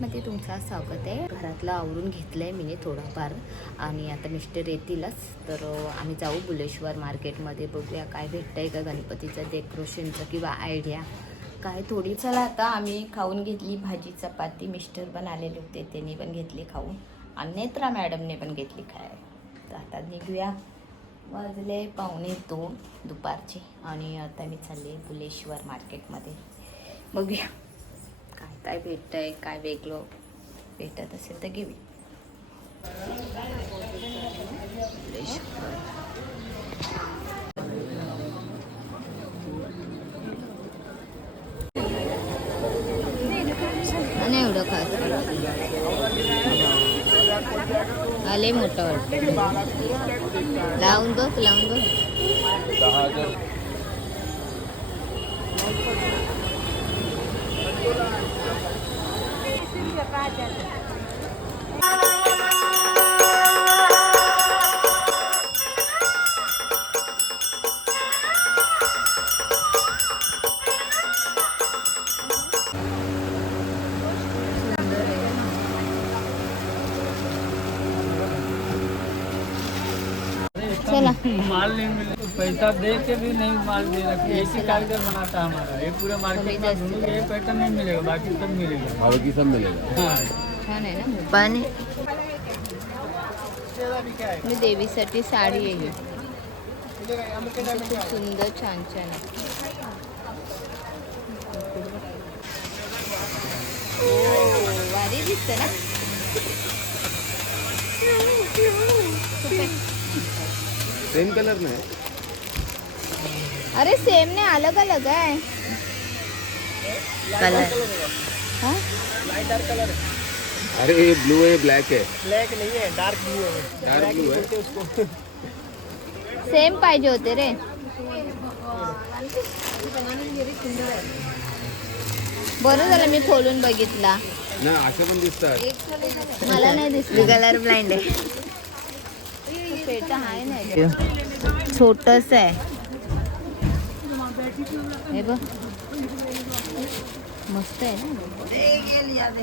मध्ये तुमचा स्वागत आहे. घरातलं आवरून घेतलं आहे मी थोडंफार. आणि आता मिस्टर येतीलच. तर आम्ही जाऊ बुलेश्वर मार्केटमध्ये. बघूया काय भेटतं आहे का गणपतीचं डेकोरेशनचं किंवा आयडिया काय थोडी चला आता आम्ही खाऊन घेतली भाजी चपाती मिस्टर पण आलेले होते त्यांनी पण घेतली खाऊन. आणि नेत्रा मॅडमने पण घेतली खाय. तर आता निघूया. वाजले पाहुणे दोन दुपारचे आणि आता मी चालले बुलेश्वर मार्केटमध्ये. बघूया. काय काय भेटतंय काय वेगळं भेटत असेल तर घेऊ बुलेश्वर एवढं खास लय मोठं वाटतं लावून बघ लावून बघ. दहा चला। माल नहीं मिले तो पैसा दे के भी नहीं माल दे रखे। एक ही कारीगर बनाता हमारा। ये पूरे मार्केट में ढूंढोगे ये पैटर्न नहीं मिलेगा बाकी सब मिलेगा। आवकी सब मिलेगा। हाँ। छान आहे ना पाणी मी देवीसाठी साडी आहे ही. खूप सुंदर छान छान भारी दिसतं ना। सेम कलर में अरे सेम ने अलग अलग आहे कलर हा? अरे ये ब्लू है ब्लैक है। ब्लैक नहीं है डार्क ब्लू है। डार्क ब्लू है उसको। सेम पाहिजे होते रे। बरं झालं मी खोलून बघितला. ना असे पण दिसतात. मला नाही दिसली. कलर ब्लाइंड आहे. पेट आहे ना छोटस आहे. हे बघ. मस्त आहे ना.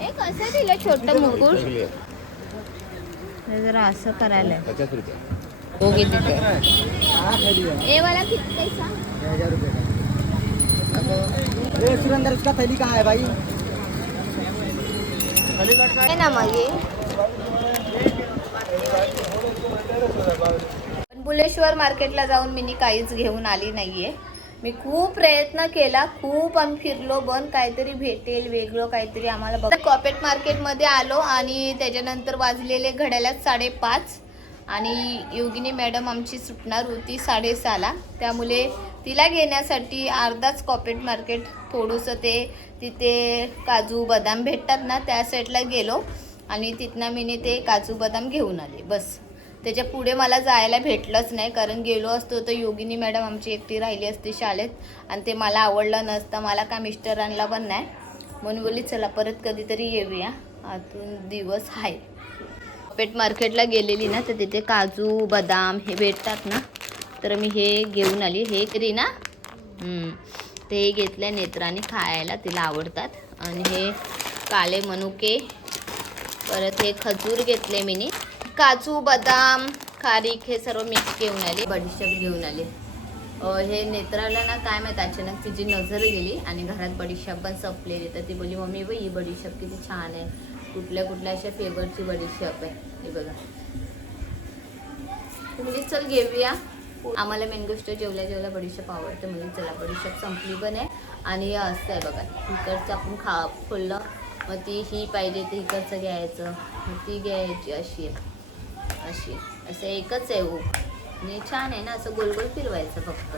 हे कसं दिलं छोट मुकुट. हे जरा असं करायला हो किती ए मला किती सांग सुरेंद्र इसका थैली कहाँ है भाई? ना बुलेश्वर मार्केटला जाऊन मी काहीच घेऊन आली नाहीये. मी खूप प्रयत्न केला खूप आम्ही फिरलो पण काहीतरी भेटेल वेगळं काहीतरी आम्हाला बघ. कॉपेट मार्केटमध्ये आलो आणि त्याच्यानंतर वाजलेले घड्याला साडेपाच. आणि योगिनी मॅडम आमची सुटणार होती साडेसहाला. त्यामुळे तिला घेण्यासाठी अर्धाच कॉपेट मार्केट थोडंसं ते तिथे काजू बदाम भेटतात ना त्या साईडला गेलो आणि तिथनं मी ते काजू बदाम घेऊन आले बस. त्याच्या पुढे मला जायला भेटलंच नाही कारण गेलो असतो तर योगिनी मॅडम आमची एकटी राहिली असती शाळेत आणि ते मला आवडलं नसतं मला का मिस्टरांना पण नाही. म्हणून बोलली चला परत कधीतरी येऊया आतून दिवस आहे. पेट मार्केटला गेलेली ना तर तिथे काजू बदाम हे भेटतात ना तर मी हे घेऊन आली. हे करी ना ते घेतल्या नेत्राने खायला तिला आवडतात. आणि हे काले मनुके परत हे खजूर घेतले मीनी. काजू बदाम खारीक हे सर्व मिक्स घेऊन आले बडीशेप घेऊन आले. हे नेत्राला ना काय माहीत अचानक तिची नजर गेली आणि घरात बडीशेप पण संपलेली. तर ती बोली मम्मी बाई ही बडीशेप किती छान आहे. कुठल्या कुठल्या अशा फ्लेवरची बडीशेप आहे हे बघा. म्हणजे चल घेऊया. आम्हाला मेन गोष्ट जेवल्या जेवल्या बडीशेप आवडते म्हणजे चला बडीशेप संपली पण आहे. आणि हे असं आहे बघा इकडचं आपण खा फुललं मग ती ही पाहिजे ते इकडचं घ्यायचं मग ती घ्यायची अशी आहे. अशी आहे. असं एकच आहे हो म्हणजे आणि छान आहे ना असं गोल गोल फिरवायचं फक्त.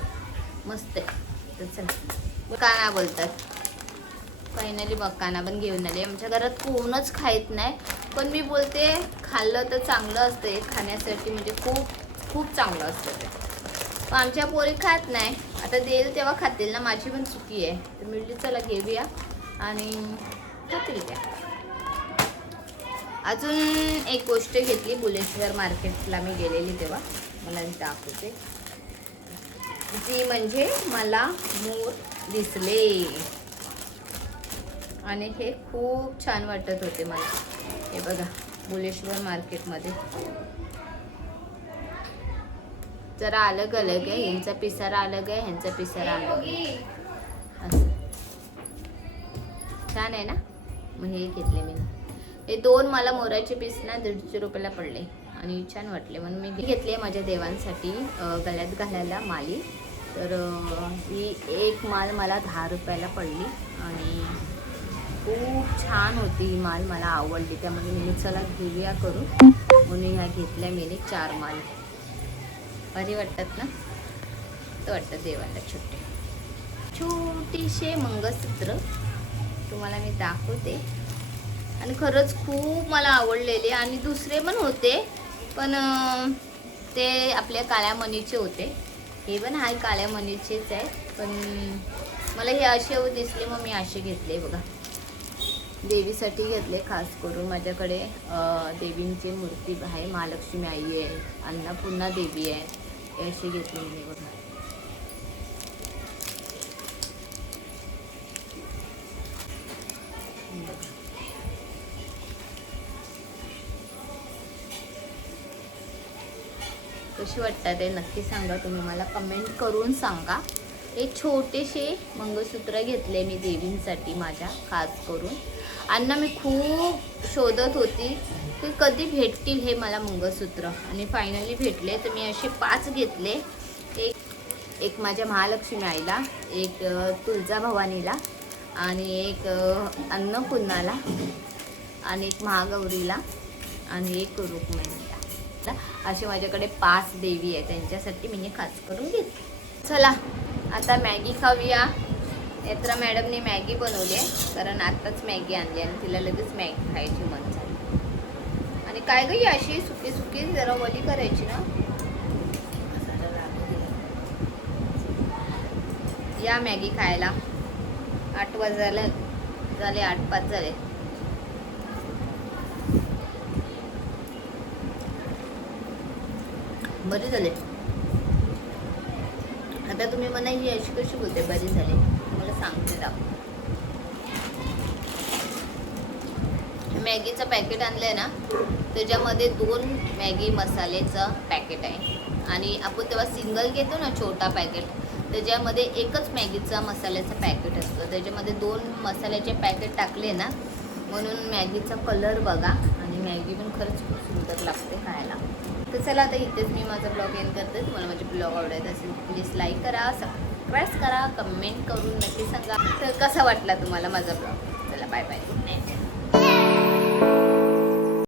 मस्त आहे. तर काय काना बोलतात? फायनली मकाना पण घेऊन आले आमच्या घरात कोणच खायत नाही. पण मी बोलते खाल्लं तर चांगलं असतं. हे खाण्यासाठी म्हणजे खूप खूप चांगलं असतं ते. पण आमच्या पोरी खात नाही. आता देईल तेव्हा खातील ना. माझी पण चुकी आहे. तर मी म्हटली चला घेऊया. आणि खातील त्या. अजून एक गोष्ट घेतली बुलेश्वर मार्केटला मी गेलेली तेव्हा. मला दाखवते. जी म्हणजे मला मोर दिसले. आणि हे खूप छान वाटत होते मला. हे बघा बुलेश्वर मार्केटमध्ये. जरा अलग अलग आहे. ह्यांचा पिसारा अलग आहे ह्यांचा पिसारा अलग आहे. असं. छान आहे ना? मग हे घेतले मी. हे दोन मला मोराचे पीस ना दीडशे रुपयाला पडले. आणि छान वाटले. म्हणून मी घेतले माझ्या देवांसाठी गळ्यात घालायला माली. तर ही एक माल मला दहा रुपयाला पडली. आणि खूप छान होती ही माल मला आवडली. त्यामध्ये मी चला घेऊया करून म्हणून ह्या घेतल्या मी चार माल. भारी वाटतात ना? तर वाटतं देवाला छोटे. छोटीशे मंगळसूत्र तुम्हाला मी दाखवते. आणि खरंच खूप मला आवडलेले आणि दुसरे पण होते पण ते आपल्या काळ्या मनीचे होते. हे पण हाय काळ्या मनीचेच आहे पण मला हे असे दिसले मग मी असे घेतले बघा. देवीसाठी घेतले खास करून माझ्याकडे देवींची मूर्ती आहे महालक्ष्मी आई आहे अन्नपूर्णा देवी आहे अशी घेतली घेतले मी बघा बघा. कशी वाटतात ते नक्की सांगा तुम्ही मला कमेंट करून सांगा हे छोटेसे मंगळसूत्र घेतले मी देवींसाठी माझ्या खास करून. अण्णा मी खूप शोधत होती की कधी भेटतील हे मला मंगळसूत्र. आणि फायनली भेटले तर मी असे पाच घेतले. एक एक माझ्या महालक्ष्मी आईला एक तुळजा तुळजाभवानीला आणि एक अन्नपूर्णाला आणि एक महागौरीला आणि एक रुक्मिणीला. असे माझ्याकडे पाच देवी आहे त्यांच्यासाठी मी हे खास करून घेतले. चला आता मॅगी खाऊया. नेत्रा मॅडमने मॅगी बनवली आहे. कारण आत्ताच मॅगी आणली आणि तिला लगेच मॅगी खायची मन झाली. आणि काय गं अशी सुकी सुकी जरा वली करायची ना? या मॅगी खायला. आठ वाजायला झाले आठ पाच झाले. बरे झाले. आता तुम्ही म्हणा ही अशी कशी बोलते? बरी झाली. मला सांगते दाखव मॅगीचं पॅकेट आणलं आहे ना त्याच्यामध्ये दोन मॅगी मसाल्याचं पॅकेट आहे. आणि आपण तेव्हा सिंगल घेतो ना छोटा पॅकेट त्याच्यामध्ये एकच मॅगीचा मसाल्याचं पॅकेट असतं. त्याच्यामध्ये दोन मसाल्याचे पॅकेट टाकले ना म्हणून मॅगीचा कलर बघा. आणि मॅगी पण खरंच खूप सुंदर लागते खायला. तर चला आता इथेच मी माझा ब्लॉग एन करते. तुम्हाला माझे ब्लॉग आवडत असेल प्लीज लाईक करा सबस्क्राईब करा कमेंट करून नक्की सांगा. तर कसा वाटला तुम्हाला माझा ब्लॉग? चला बाय बाय गुड नाईट